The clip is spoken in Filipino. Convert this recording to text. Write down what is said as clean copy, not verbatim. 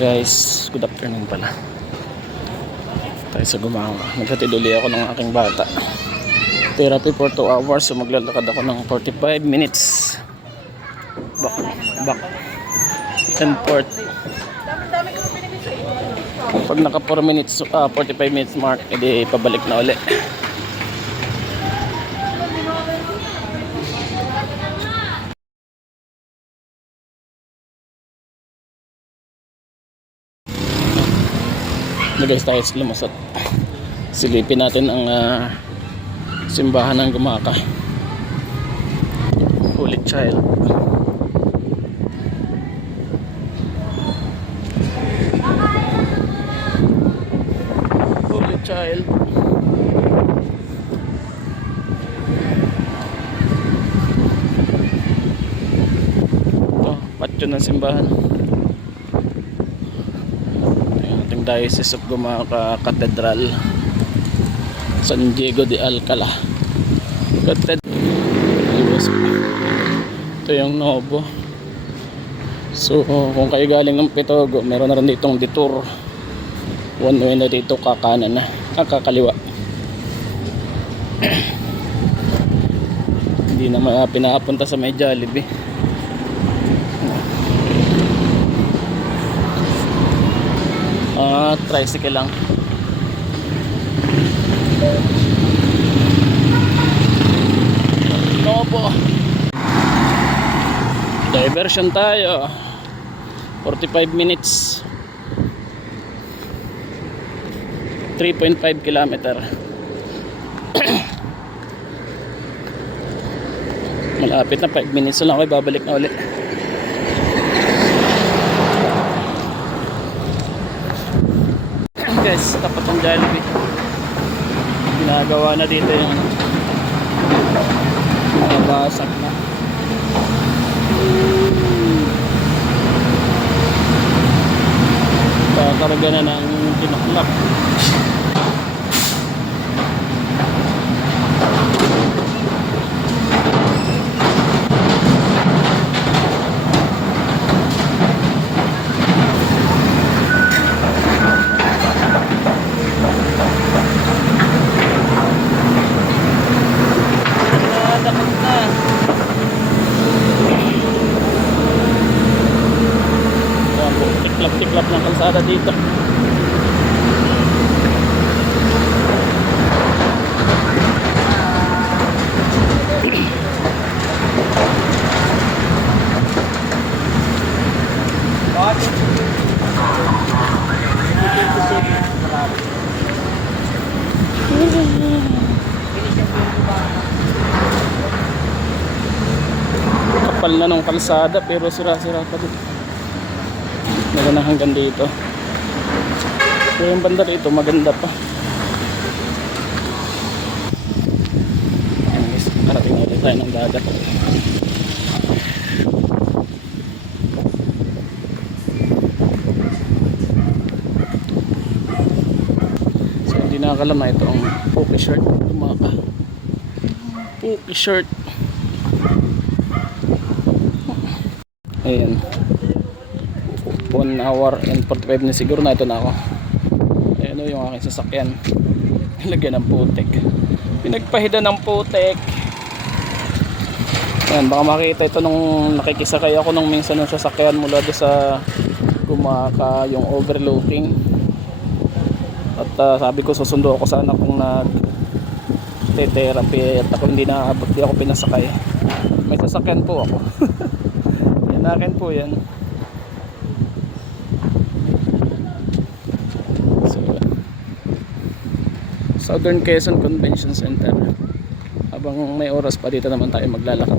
Guys, good afternoon pala. Tayo sa Gumawa. Naghatid uli ako ng aking bata. Therapy for 2 hours. So maglalakad ako ng 45 minutes. Back and forth. Pag naka 4 minutes, 45 minutes mark, edi pabalik na uli. Guys, tayo sa lumusot. Silipin natin ang simbahan ng Gumaka, Holy Child. Holy Child. Ito, patyo ng simbahan. Diocese of Gumaka Cathedral, San Diego de Alcala Cathedral. Ito yung Novo. So kung kayo galing ng Pitogo, meron na rin ditong detour, one way na dito, kakanan na, kakaliwa. Hindi na pinapunta sa may Jollibee. Tricycle lang. Novo. Diversion tayo. 45 minutes. 3.5 kilometer. Malapit na, 5 minutes lang ako, babalik na ulit. Guys, tapat ng Jollibee. Ginagawa na dito yung nabasag na. Kakarga na ng tinuklap. Tiklap ng kalsada dito. Kapal na ng kalsada pero sira-sira pa din. Meron na hanggang dito. So yung banda rito maganda pa. Karating ulit tayo ng dagat. So hindi nakakalam na ito ang Poke shirt. Gumaka Poke shirt. Ayan, 1 hour and 45 na siguro na ito na ako. Ayan o yung aking sasakyan. Nilagyan ng putek. Pinagpahida ng putek. Ayan, baka makita ito nung nakikisakay ako nung minsan ng sasakyan mula doon sa Gumaka, yung overlooking. At sabi ko susundo ako sana kung nag-therapy at ako hindi naabot, di ako pinasakay. May sasakyan po ako. Yan, akin po yan. Southern Quezon Convention Center. Habang may oras pa dito naman tayo maglalakad.